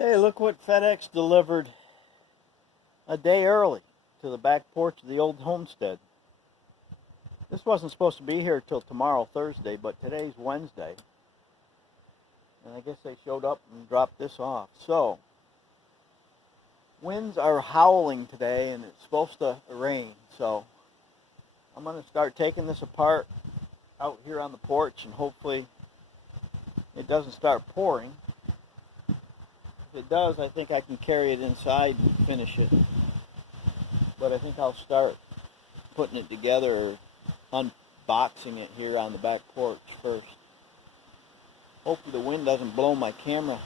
Hey, look what FedEx delivered a day early to the back porch of the old homestead. This wasn't supposed to be here till tomorrow, Thursday, but today's Wednesday. And I guess they showed up and dropped this off. So, winds are howling today and it's supposed to rain. So, I'm going to start taking this apart out here on the porch and hopefully it doesn't start pouring. If it does, I think I can carry it inside and finish it. But I think I'll start putting it together or unboxing it here on the back porch first. Hopefully the wind doesn't blow my camera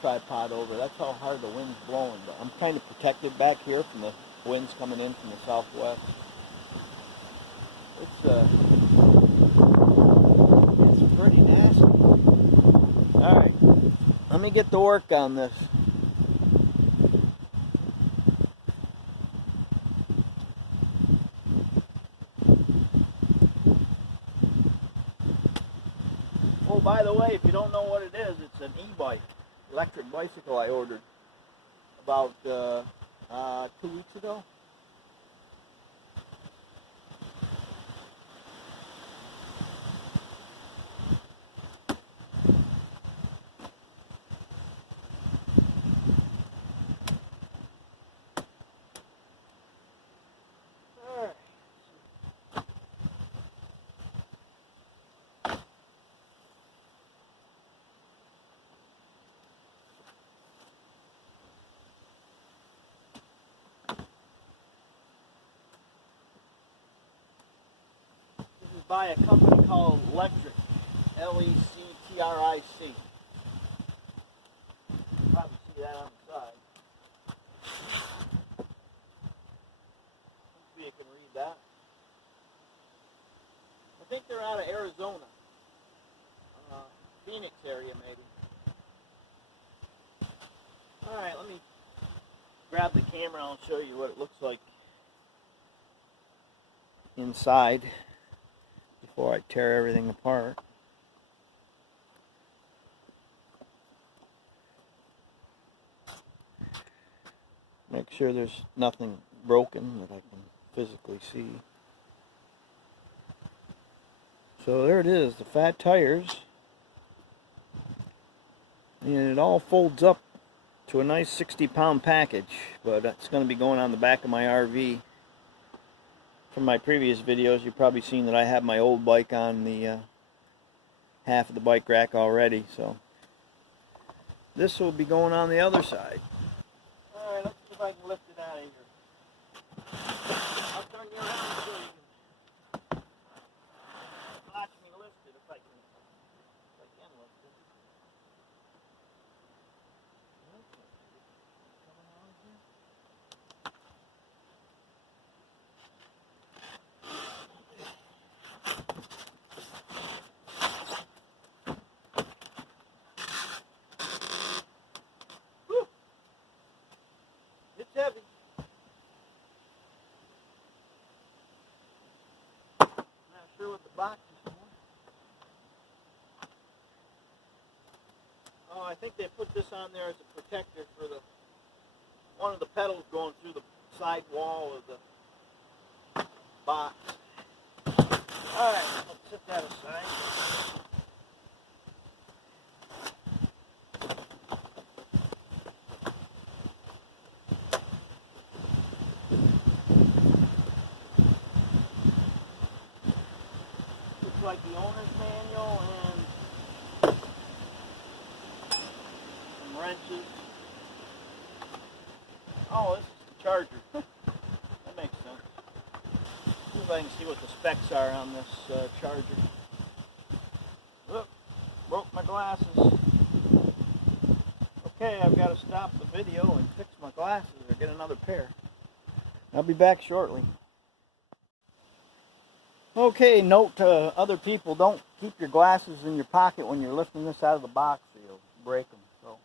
tripod over. That's how hard the wind's blowing. But I'm kind of protected back here from the winds coming in from the southwest. It's pretty nasty. Alright, let me get to work on this. Oh, by the way, if you don't know what it is, it's an e-bike, electric bicycle I ordered about 2 weeks ago. By a company called Lectric, L-E-C-T-R-I-C. You can probably see that on the side. Hopefully you can read that. I think they're out of Arizona. Phoenix area maybe. Alright, let me grab the camera and I'll show you what it looks like inside before I tear everything apart. Make sure there's nothing broken that I can physically see. So there it is, the fat tires. And it all folds up to a nice 60-pound package, but it's going to be going on the back of my RV. From my previous videos, you've probably seen that I have my old bike on the half of the bike rack already, so this will be going on the other side. Alright, let's see if I can lift it out of here. I'll turn you around so you can watch me lift it if I can lift it. Okay. Coming on here. It's heavy. Not sure what the box is for. Oh, I think they put this on there as a protector for the one of the pedals going through the side wall of the box. Alright, let's set that aside. Looks like the owner's manual and some wrenches. Oh, this is the charger. That makes sense. See if I can see what the specs are on this charger. Look, broke my glasses. Okay, I've got to stop the video and fix my glasses or get another pair. I'll be back shortly. Okay, note to other people, don't keep your glasses in your pocket when you're lifting this out of the box or you'll break them. So,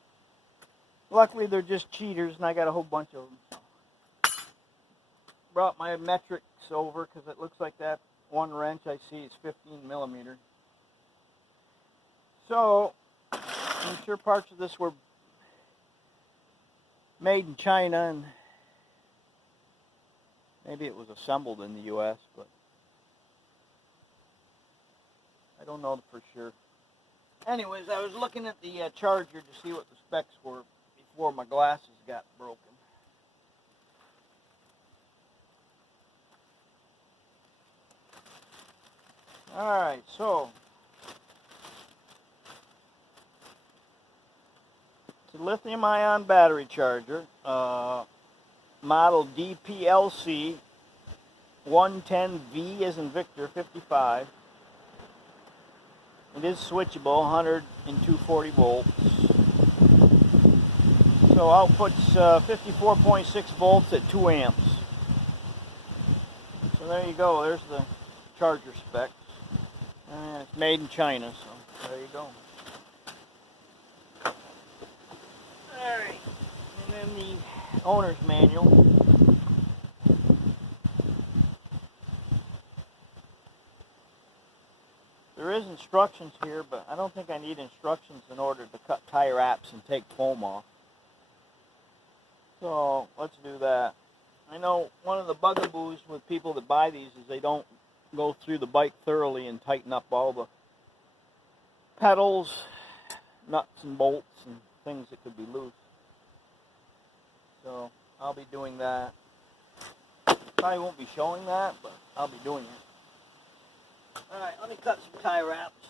luckily they're just cheaters and I got a whole bunch of them. Brought my metrics over because it looks like that one wrench I see is 15 millimeter. So, I'm sure parts of this were made in China, and maybe it was assembled in the U.S., but I don't know for sure. Anyways, I was looking at the charger to see what the specs were before my glasses got broken. Alright, so it's a lithium-ion battery charger, model DPLC 110V as in Victor 55. It is switchable, 100 and 240 volts. So outputs 54.6 volts at 2 amps. So there you go, there's the charger specs. And it's made in China, so there you go. Alright, and then the owner's manual. There is instructions here, but I don't think I need instructions in order to cut tire wraps and take foam off. So let's do that. I know one of the bugaboos with people that buy these is they don't go through the bike thoroughly and tighten up all the pedals, nuts and bolts and things that could be loose. So I'll be doing that. Probably won't be showing that, but I'll be doing it. Alright, let me cut some tie wraps.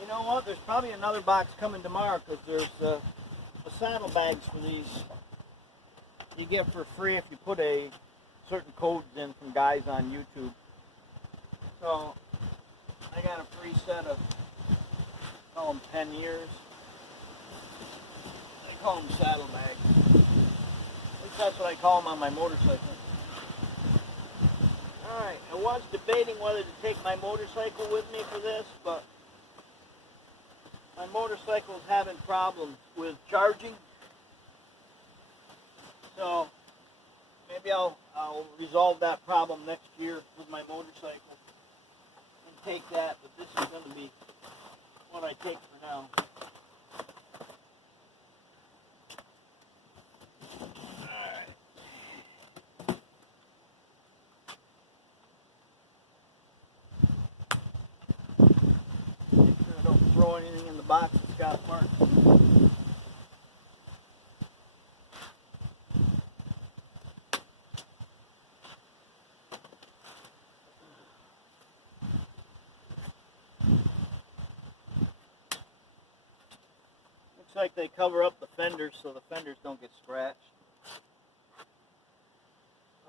You know what? There's probably another box coming tomorrow because there's the saddlebags for these you get for free if you put a certain codes in from guys on YouTube. So I got a free set of, call them panniers. I call them saddlebags. At least that's what I call them on my motorcycle. Alright, I was debating whether to take my motorcycle with me for this, but my motorcycle is having problems with charging. So maybe I'll resolve that problem next year with my motorcycle and take that, but this is going to be what I take for now. Alright. Make sure I don't throw anything in the box that's got parts. Like they cover up the fenders so the fenders don't get scratched.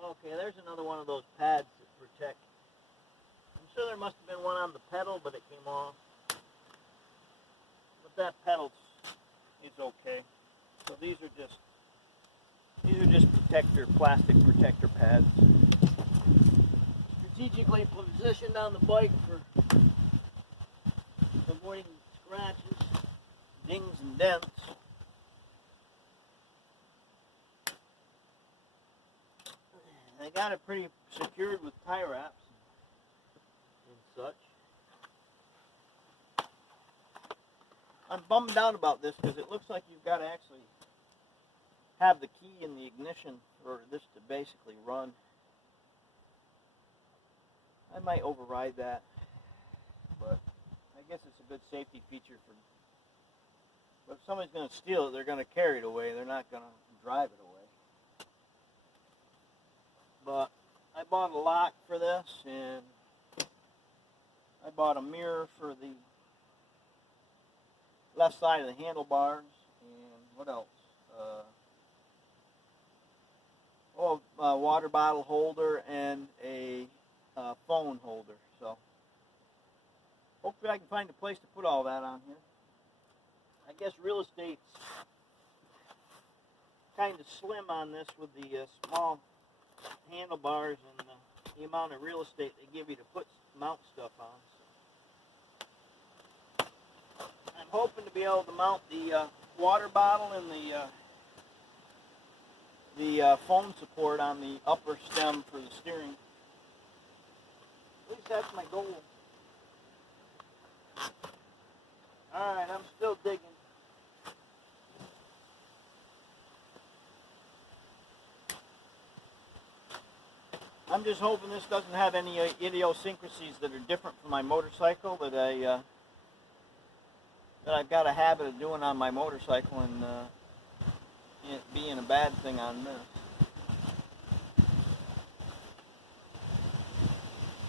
Okay, there's another one of those pads that protect. I'm sure there must have been one on the pedal, but it came off. But that pedal is okay. So these are just plastic protector pads. Strategically positioned on the bike for avoiding scratches, dings and dents. I got it pretty secured with tie wraps and such. I'm bummed out about this because it looks like you've got to actually have the key in the ignition for this to basically run. I might override that, but I guess it's a good safety feature for. But if somebody's going to steal it, they're going to carry it away. They're not going to drive it away. But I bought a lock for this, and I bought a mirror for the left side of the handlebars, and what else? A water bottle holder and a phone holder. So hopefully I can find a place to put all that on here. I guess real estate's kind of slim on this with the small handlebars and the amount of real estate they give you to mount stuff on. So I'm hoping to be able to mount the water bottle and the phone support on the upper stem for the steering. At least that's my goal. Alright, I'm still digging. I'm just hoping this doesn't have any idiosyncrasies that are different from my motorcycle that I've got a habit of doing on my motorcycle, and it being a bad thing on this.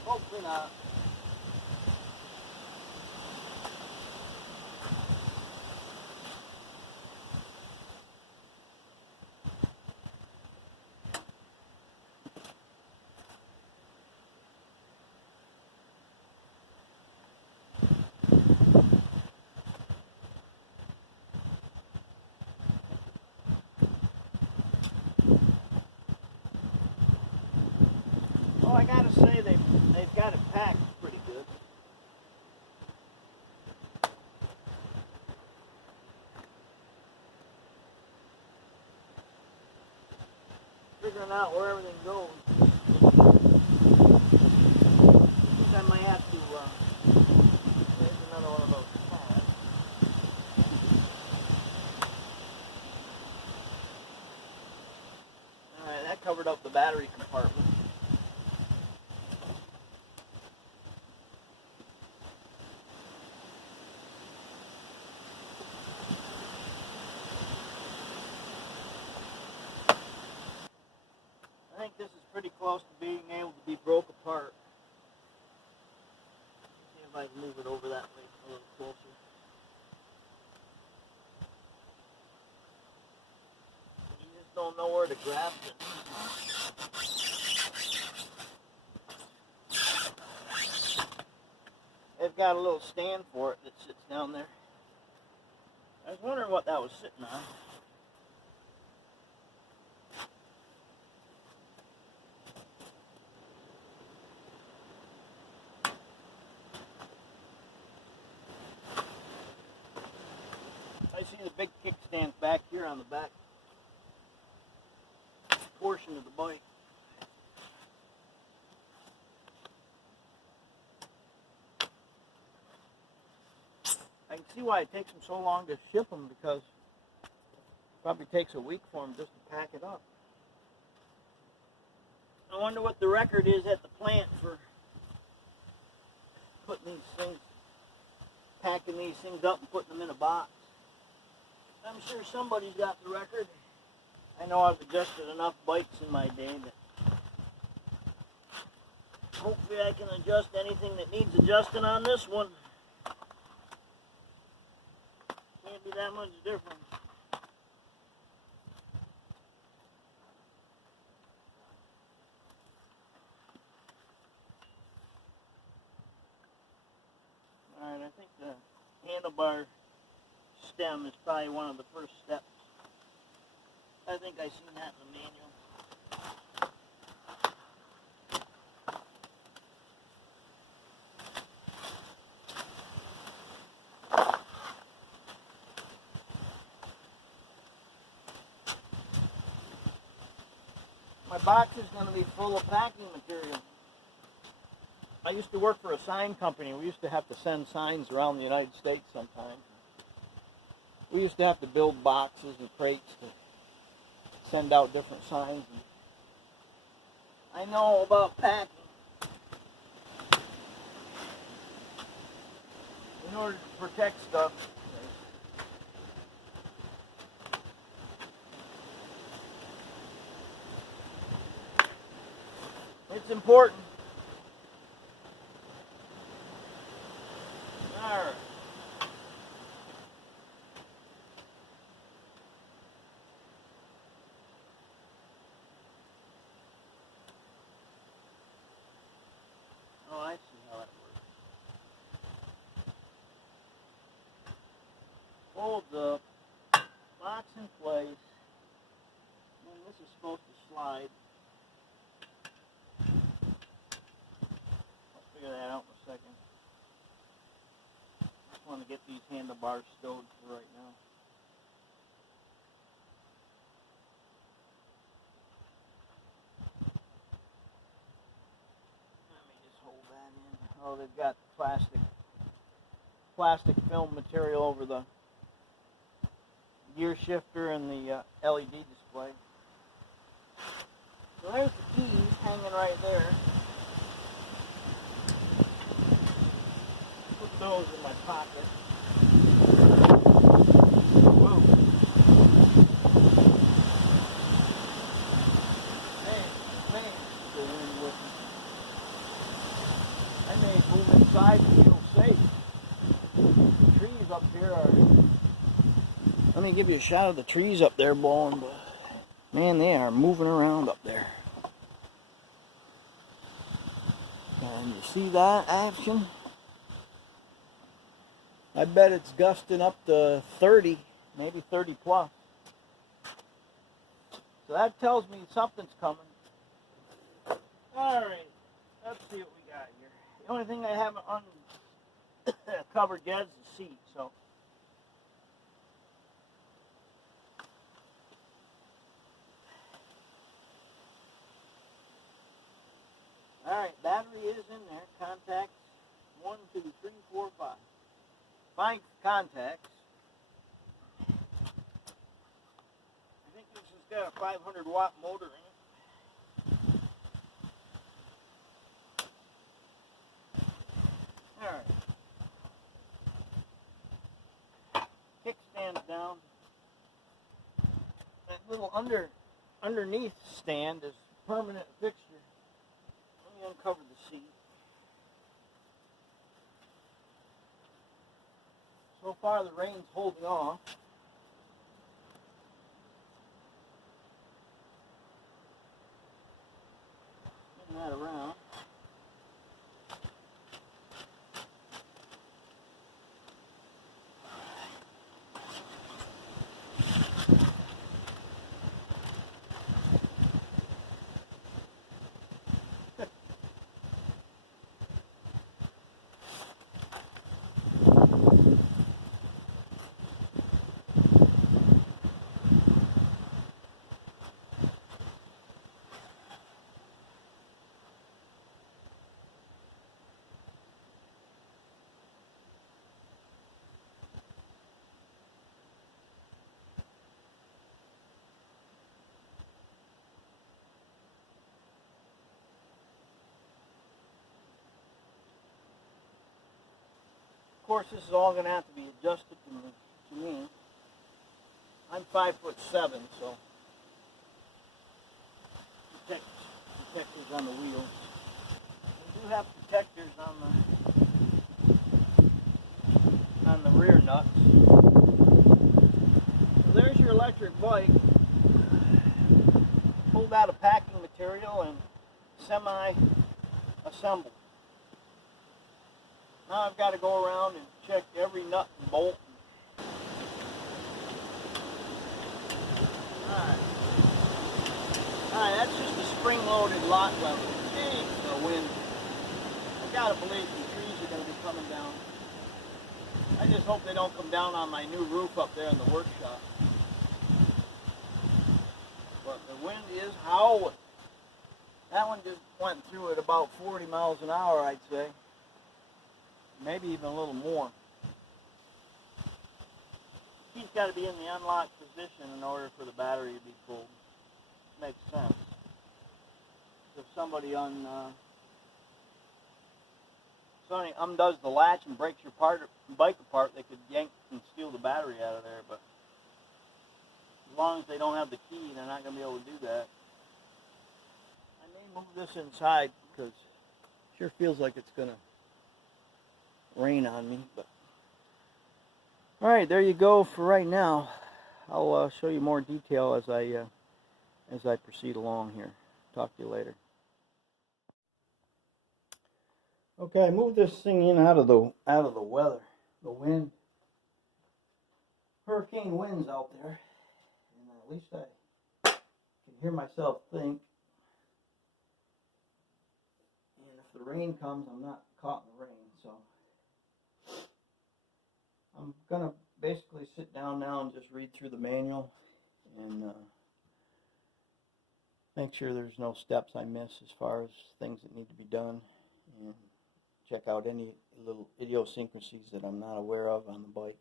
Hopefully not. Well, I gotta say they've got it packed pretty good. Figuring out where everything goes. I think I might have to, there's another one of those pads. Alright, that covered up the battery compartment. I think this is pretty close to being able to be broke apart. See if I can move it over that way a little closer. You just don't know where to grab it. They've got a little stand for it that sits down there. I was wondering what that was sitting on. I see the big kickstand back here on the back portion of the bike. I can see why it takes them so long to ship them, because it probably takes a week for them just to pack it up. I wonder what the record is at the plant for putting these things, packing these things up and putting them in a box. I'm sure somebody's got the record. I know I've adjusted enough bikes in my day that hopefully I can adjust anything that needs adjusting on this one. Can't be that much different. Alright, I think the handlebar stem is probably one of the first steps. I think I seen that in the manual. My box is going to be full of packing material. I used to work for a sign company. We used to have to send signs around the United States sometimes. We used to have to build boxes and crates to send out different signs. I know about packing. In order to protect stuff. It's important. Alright. Oh, I see how that works. Hold the box in place. And this is supposed to slide. I'll figure that out in a second. Just want to get these handlebars stowed for right now. Let me just hold that Oh, they've got plastic film material over the gear shifter and the LED display. So there's the keys hanging right there. Put those in my pocket. Whoa. Man, the wind with me. I may move inside and feel safe. The trees up here are... Let me give you a shot of the trees up there blowing, but man, they are moving around up there. And you see that action? I bet it's gusting up to 30, maybe 30 plus. So that tells me something's coming. Alright, let's see what we got here. The only thing I haven't uncovered yet is the seat, so. Alright, battery is in there. Contacts 1, 2, 3, 4, 5. 5 contacts. I think this has got a 500 watt motor in it. Alright. Kickstand's down. That little underneath stand is a permanent fixture. Let me uncover the seat. So far the rain's holding off. Getting that around. Of course, this is all going to have to be adjusted to me. I'm 5'7", so protectors on the wheels. We do have protectors on the rear nuts. So there's your electric bike, pulled out of packing material and semi-assembled. Now I've got to go around and check every nut and bolt. Alright, that's just a spring-loaded lot level. Dang, the wind. I gotta believe some trees are going to be coming down. I just hope they don't come down on my new roof up there in the workshop. But the wind is howling. That one just went through at about 40 miles an hour, I'd say. Maybe even a little more. He's got to be in the unlocked position in order for the battery to be pulled. Makes sense. If somebody undoes the latch and breaks your bike apart, they could yank and steal the battery out of there. But as long as they don't have the key, they're not going to be able to do that. I may move this inside because it sure feels like it's going to rain on me. But all right, there you go for right now. I'll show you more detail as I proceed along here. Talk to you later. Okay, I moved this thing in out of the weather, the wind. Hurricane winds out there, and at least I can hear myself think. And if the rain comes, I'm not caught in the rain. So I'm gonna basically sit down now and just read through the manual and make sure there's no steps I miss as far as things that need to be done. And check out any little idiosyncrasies that I'm not aware of on the bike.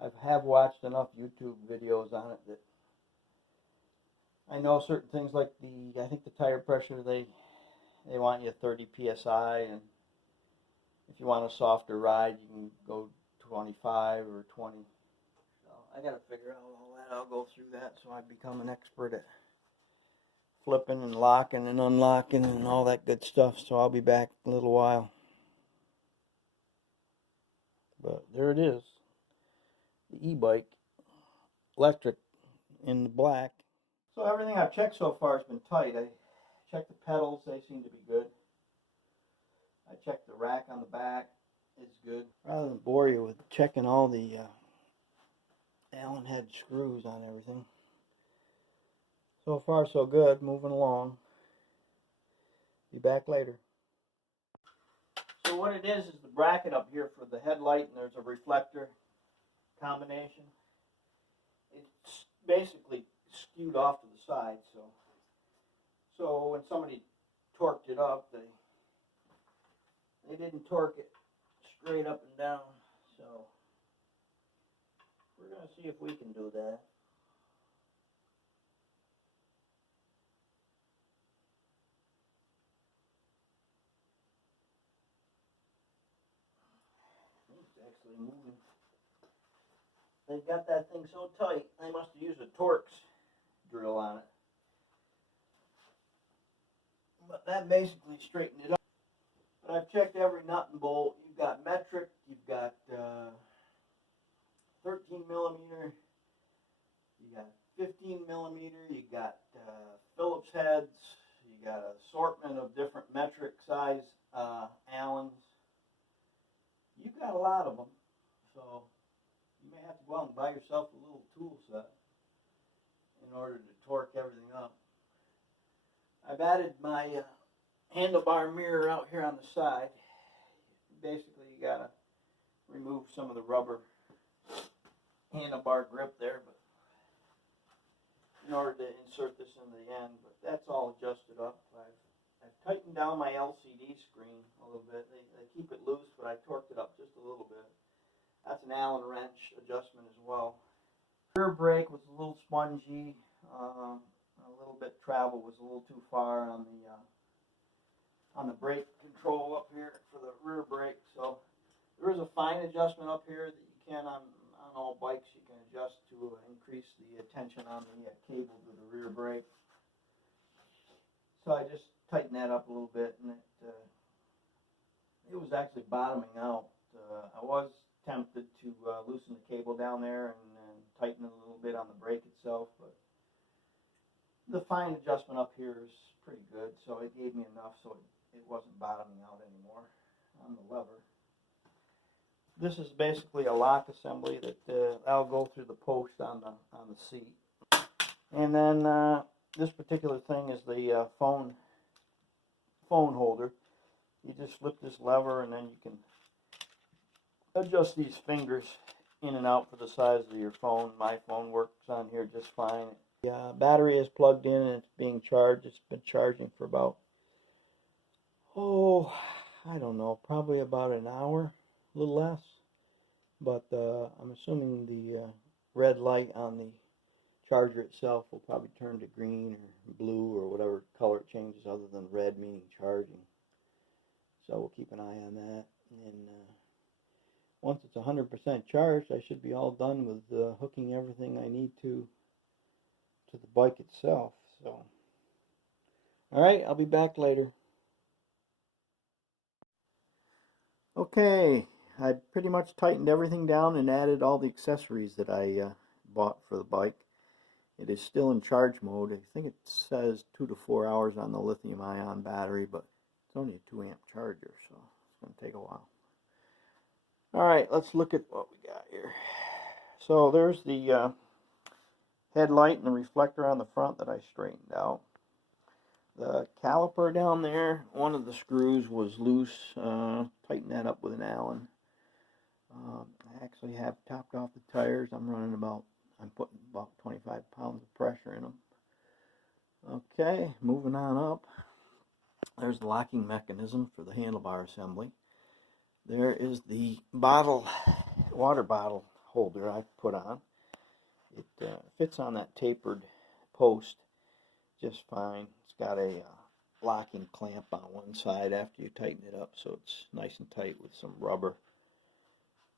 I have watched enough YouTube videos on it that I know certain things like I think the tire pressure, they want you 30 psi, and if you want a softer ride you can go 25 or 20. So I got to figure out all that. I'll go through that so I become an expert at flipping and locking and unlocking and all that good stuff. So I'll be back in a little while. But there it is, the e-bike, electric, in the black. So everything I've checked so far has been tight. I checked the pedals, they seem to be good. I checked the rack on the back, it's good. Rather than bore you with checking all the Allen head screws on everything, so far so good, moving along. Be back later. So what it is the bracket up here for the headlight, and there's a reflector combination. It's basically skewed off to the side, so when somebody torqued it up, they didn't torque it straight up and down. So we're going to see if we can do that. It's actually moving. They've got that thing so tight, they must have used a Torx drill on it. But that basically straightened it up. But I've checked every nut and bolt. You've got metric, you've got 13 millimeter, you got 15 millimeter, you got Phillips heads, you got an assortment of different metric size Allens. You've got a lot of them, so you may have to go out and buy yourself a little tool set in order to torque everything up. I've added my handlebar mirror out here on the side. Basically, you gotta remove some of the rubber handlebar grip there, but in order to insert this into the end. But that's all adjusted up. I've tightened down my LCD screen a little bit. They keep it loose, but I torqued it up just a little bit. That's an Allen wrench adjustment as well. Rear brake was a little spongy. A little bit travel was a little too far on the brake control up here for the rear brake. So there is a fine adjustment up here that you can on all bikes. You can adjust to increase the tension on the cable to the rear brake. So I just tightened that up a little bit, and it was actually bottoming out. I was tempted to loosen the cable down there and tighten it a little bit on the brake itself, but the fine adjustment up here is pretty good, so it gave me enough so it wasn't bottoming out anymore on the lever. This is basically a lock assembly that I'll go through the post on the seat. And then this particular thing is the phone holder. You just flip this lever and then you can adjust these fingers in and out for the size of your phone. My phone works on here just fine. The battery is plugged in and it's being charged. It's been charging for about, I don't know, probably about an hour, a little less. But I'm assuming the red light on the charger itself will probably turn to green or blue or whatever color it changes other than red, meaning charging. So we'll keep an eye on that. And once it's 100% charged, I should be all done with hooking everything I need to the bike itself. So, alright, I'll be back later. Okay, I pretty much tightened everything down and added all the accessories that I bought for the bike. It is still in charge mode. I think it says 2 to 4 hours on the lithium ion battery, but it's only a 2 amp charger, so it's going to take a while. Alright, let's look at what we got here. So there's the headlight and the reflector on the front that I straightened out. The caliper down there, one of the screws was loose. Tighten that up with an Allen. I actually have topped off the tires. I'm putting about 25 pounds of pressure in them. Okay, moving on up. There's the locking mechanism for the handlebar assembly. There is the water bottle holder I put on. It fits on that tapered post just fine. It's got a locking clamp on one side after you tighten it up, so it's nice and tight with some rubber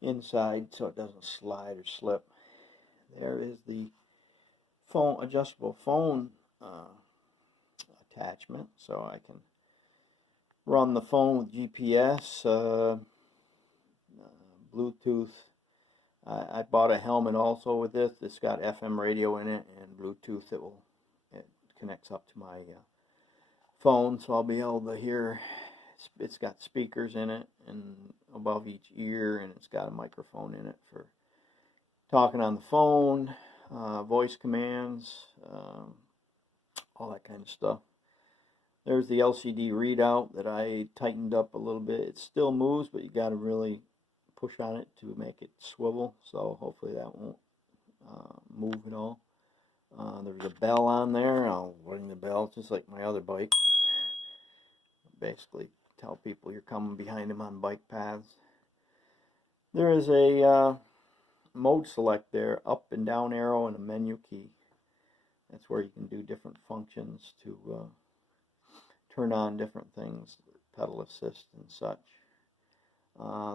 inside so it doesn't slide or slip. There is the adjustable phone attachment, so I can run the phone with GPS, Bluetooth. I bought a helmet also with this. It's got FM radio in it and Bluetooth. It connects up to my phone, so I'll be able to hear. It's got speakers in it and above each ear, and it's got a microphone in it for talking on the phone, voice commands, all that kind of stuff. There's the LCD readout that I tightened up a little bit. It still moves, but you got to really push on it to make it swivel, so hopefully that won't move at all. There's a bell on there. I'll ring the bell just like my other bike. Basically tell people you're coming behind them on bike paths. There is a mode select there, up and down arrow, and a menu key. That's where you can do different functions to turn on different things, pedal assist and such.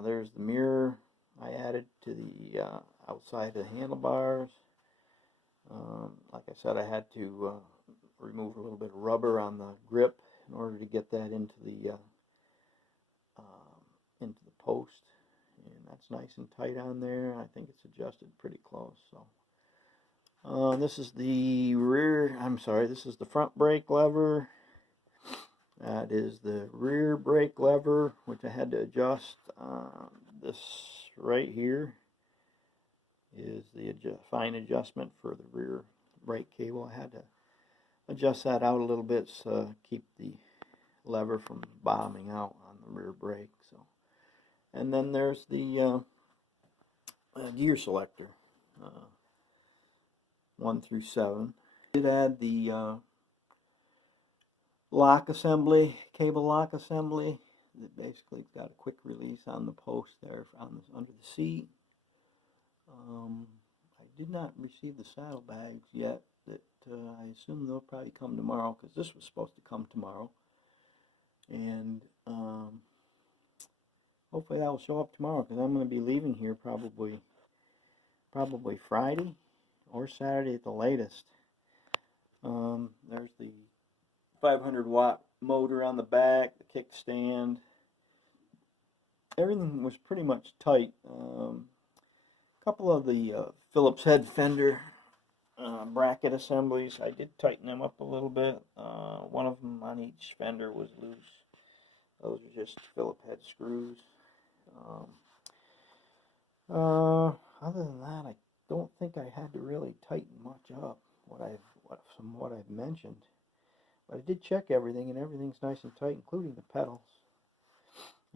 There's the mirror I added to the outside of the handlebars. Like I said, I had to remove a little bit of rubber on the grip in order to get that into the post, and that's nice and tight on there. I think it's adjusted pretty close. So this is the this is the front brake lever. That is the rear brake lever, which I had to adjust. This right here is the fine adjustment for the rear brake cable. I had to adjust that out a little bit to keep the lever from bottoming out on the rear brake. So, and then there's the gear selector, 1 through 7. I did add the lock assembly, cable lock assembly. That basically got a quick release on the post there under the seat. I did not receive the saddlebags yet. That I assume they'll probably come tomorrow, because this was supposed to come tomorrow, and hopefully that will show up tomorrow, because I'm going to be leaving here probably Friday or Saturday at the latest. There's the 500-watt motor on the back, the kickstand. Everything was pretty much tight. A couple of the Phillips head fender bracket assemblies, I did tighten them up a little bit. One of them on each fender was loose. Those are just Phillips head screws. Other than that, I don't think I had to really tighten much up from what I've mentioned. But I did check everything, and everything's nice and tight, including the pedals.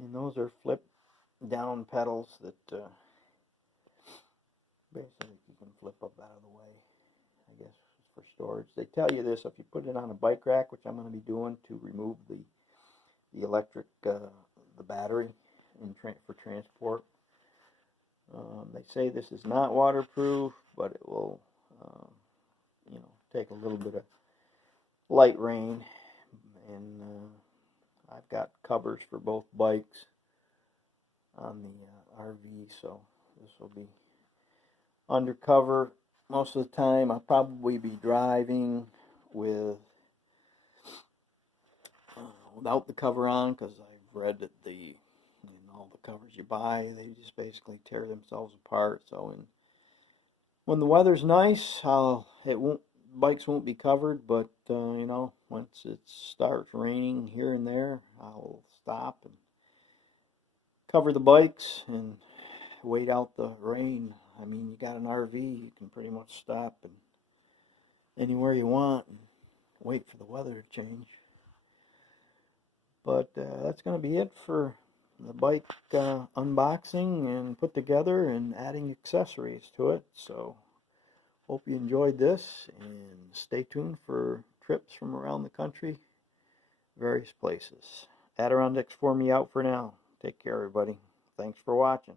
And those are flip down pedals that basically you can flip up out of the way, I guess, for storage. They tell you this if you put it on a bike rack, which I'm going to be doing, to remove the electric, the battery for transport. They say this is not waterproof, but it will, take a little bit of light rain. And I've got covers for both bikes on the RV, so this will be undercover most of the time. I'll probably be driving without the cover on, because I've read that all the covers you buy, they just basically tear themselves apart. So when the weather's nice, bikes won't be covered, but once it starts raining here and there, I'll stop and cover the bikes and wait out the rain. I mean, you got an RV, you can pretty much stop and anywhere you want and wait for the weather to change. But that's going to be it for the bike unboxing and put together and adding accessories to it. So hope you enjoyed this, and stay tuned for trips from around the country various places. Adirondacks for me out for now. Take care, everybody. Thanks for watching.